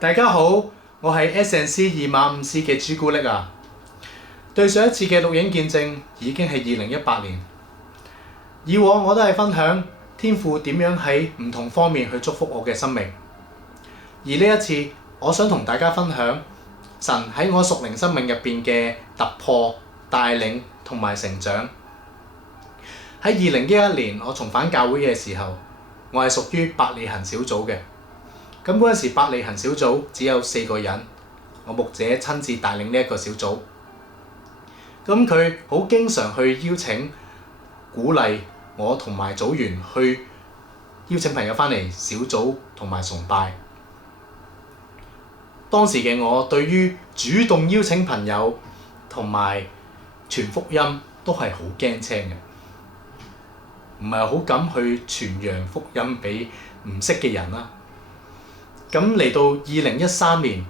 大家好，我係 S&C 255C 嘅朱古力啊。對上一次嘅錄影見證已經係2018年。以往我都係分享天父點樣喺唔同方面去祝福我嘅生命，而呢一次我想同大家分享神喺我屬靈生命入邊嘅突破、帶領同埋成長。喺2011年我重返教會嘅時候，我係屬於伯利恆小組嘅。咁嗰陣時，伯利恆小組只有4個人，我牧者親自帶領呢一個小組。咁佢好經常去邀請、鼓勵我同埋組員去邀請朋友翻嚟小組同埋崇拜。當時嘅我對於主動邀請朋友同埋傳福音都係好驚青嘅，唔係好敢去傳揚福音俾唔識嘅人啦。咁嚟到2013年，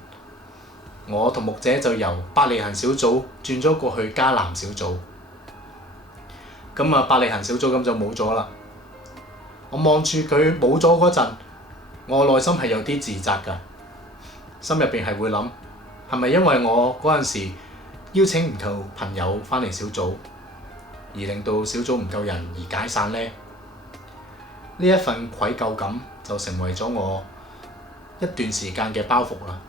我同牧者就由伯利恆小組轉咗過去迦南小組。咁伯利恆小組咁就冇咗啦。我望住佢冇咗嗰陣，我內心係有啲自責㗎，心入邊係會諗，係咪因為我嗰陣時邀請唔夠朋友翻嚟小組，而令到小組唔夠人而解散呢？呢一份愧疚感就成為咗我一段時間嘅包袱啦。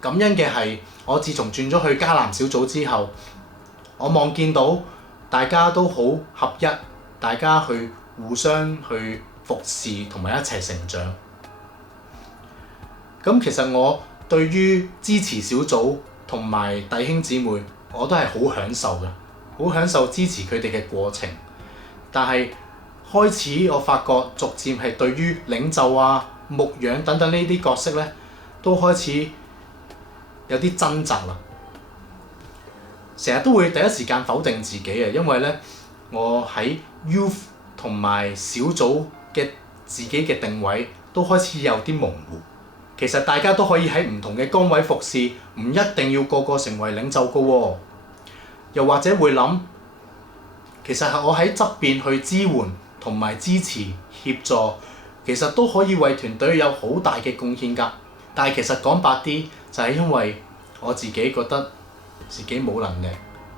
感恩嘅係，我自從轉咗去迦南小組之後，我望見到大家都好合一，大家去互相去服侍同埋一齊成長。咁其實我對於支持小組同埋弟兄姊妹，我都係好享受嘅，好享受支持佢哋嘅過程。但係開始我發覺逐漸係對於領袖啊、牧養等等呢啲角色咧，都開始有啲掙扎啦。成日都會第一時間否定自己啊，因為咧我喺 youth 同埋小組嘅自己嘅定位都開始有啲模糊。其實大家都可以喺唔同嘅崗位服侍，唔一定要個個成為領袖㗎喎。又或者會諗，其實係我喺側邊去支援同埋支持協助，其實都可以為團隊有好大嘅貢獻㗎。但係其實講白啲，就係因為我自己覺得自己冇能力，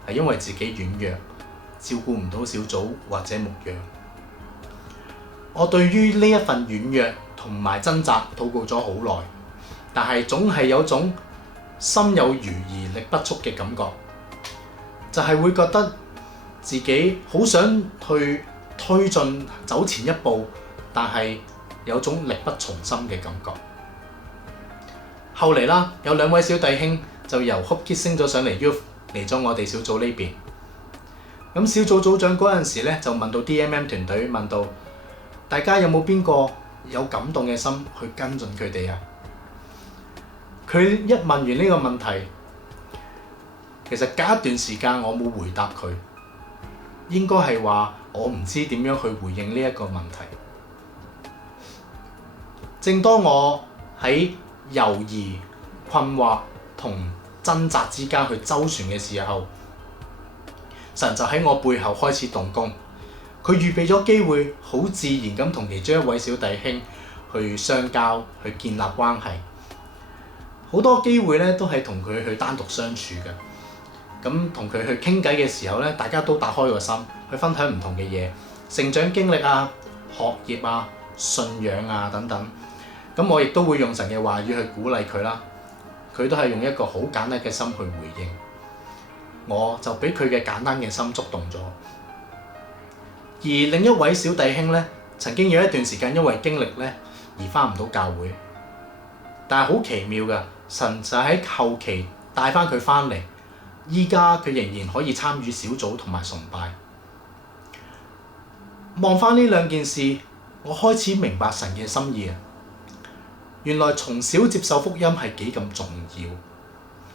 係因為自己軟弱，照顧唔到小組或者牧養。我對於呢一份軟弱同埋掙扎禱告咗好耐，但係總係有種心有餘而力不足嘅感覺，就係會覺得自己好想去推進走前一步，但係有種力不從心嘅感覺。後嚟啦，有2位小弟兄就由 Hope Kids 升咗上嚟 Youth 嚟咗我哋小組呢邊。咁小組組長嗰陣時咧就問到 DMM 團隊，問到大家有冇邊個有感動嘅心去跟進佢哋啊？佢一問完呢個問題，其實隔一段時間我冇回答佢，應該係話我唔知點樣去回應呢一個問題。正當我喺猶豫、困惑同掙扎之間去周旋嘅時候，神就喺我背後開始動工。佢預備咗機會，好自然咁同其中1位小弟兄去相交，去建立關係。好多機會咧都係同佢去單獨相處嘅。咁同佢去傾偈嘅時候咧，大家都打開個心去分享唔同嘅嘢，成長經歷啊、學業啊、信仰啊等等。咁我亦都會用神嘅話語去鼓勵佢啦。佢都係用一個好簡單嘅心去回應，我就俾佢嘅簡單嘅心觸動咗。而另一位小弟兄咧，曾經有一段時間因為經歷咧而返唔到教會，但係好奇妙㗎，神就喺後期帶返佢返嚟，依家佢仍然可以參與小組同埋崇拜。望返呢2件事，我開始明白神嘅心意啊！原來從小接受福音係幾咁重要，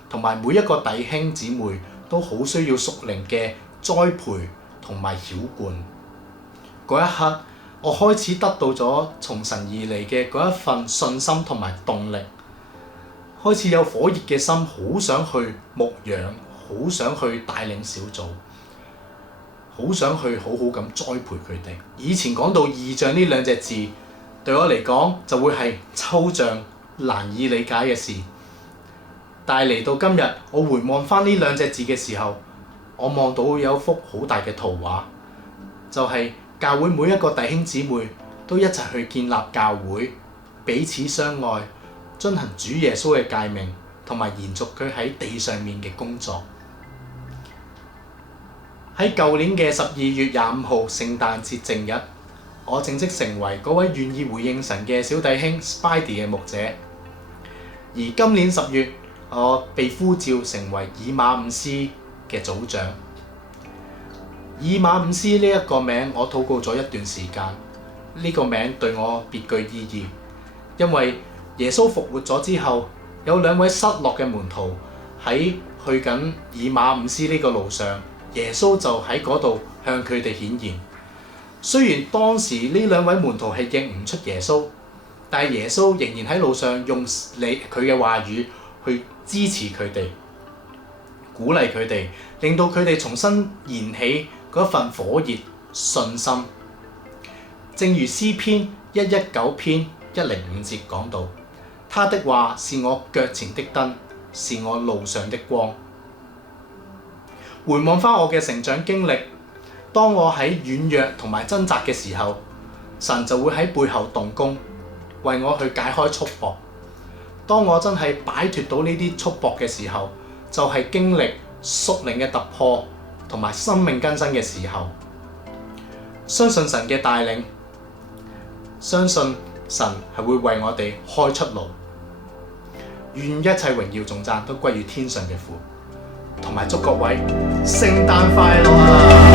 同埋每一個弟兄姊妹都好需要屬靈嘅栽培同埋澆灌。嗰一刻，我開始得到咗從神而嚟嘅嗰一份信心同埋動力，開始有火熱嘅心，好想去牧養，好想去帶領小組，好想去好好咁栽培佢哋。以前講到異象呢2隻字，對我嚟講就會係抽象難以理解嘅事。但係嚟到今日，我回望翻呢兩隻字嘅時候，我望到有幅好大嘅圖畫，就係教會每一個弟兄姊妹都一齊去建立教會，彼此相愛，遵行主耶穌嘅誡命，同埋延續佢喺地上面嘅工作。喺舊年嘅12月25號聖誕節正日，我正式成為嗰位願意回應神嘅小弟兄 Spidey 嘅牧者。而今年10月，我被呼召成為以馬忤斯嘅組長。以馬忤斯呢一個名，我禱告咗一段時間。呢個名對我別具意義，因為耶穌復活咗之後，有2位失落嘅門徒喺去緊以馬忤斯呢個路上，耶穌就喺嗰度向佢哋顯現。雖然當時呢2位門徒係認唔出耶穌，但係耶穌仍然喺路上用佢嘅話語去支持佢哋，鼓勵佢哋，令到佢哋重新燃起嗰份火熱信心。正如詩篇119篇105節講到，他的話是我腳前的燈，是我路上的光。回望返我嘅成長經歷，當我喺軟弱同埋掙扎嘅時候，神就會喺背後動工，為我去解開束縛。當我真係擺脫到呢啲束縛嘅時候，就係經歷屬靈嘅突破同埋生命更新嘅時候。相信神嘅帶領，相信神係會為我哋開出路。願一切榮耀頌讚都歸於天上嘅父，同埋祝各位聖誕快樂啊！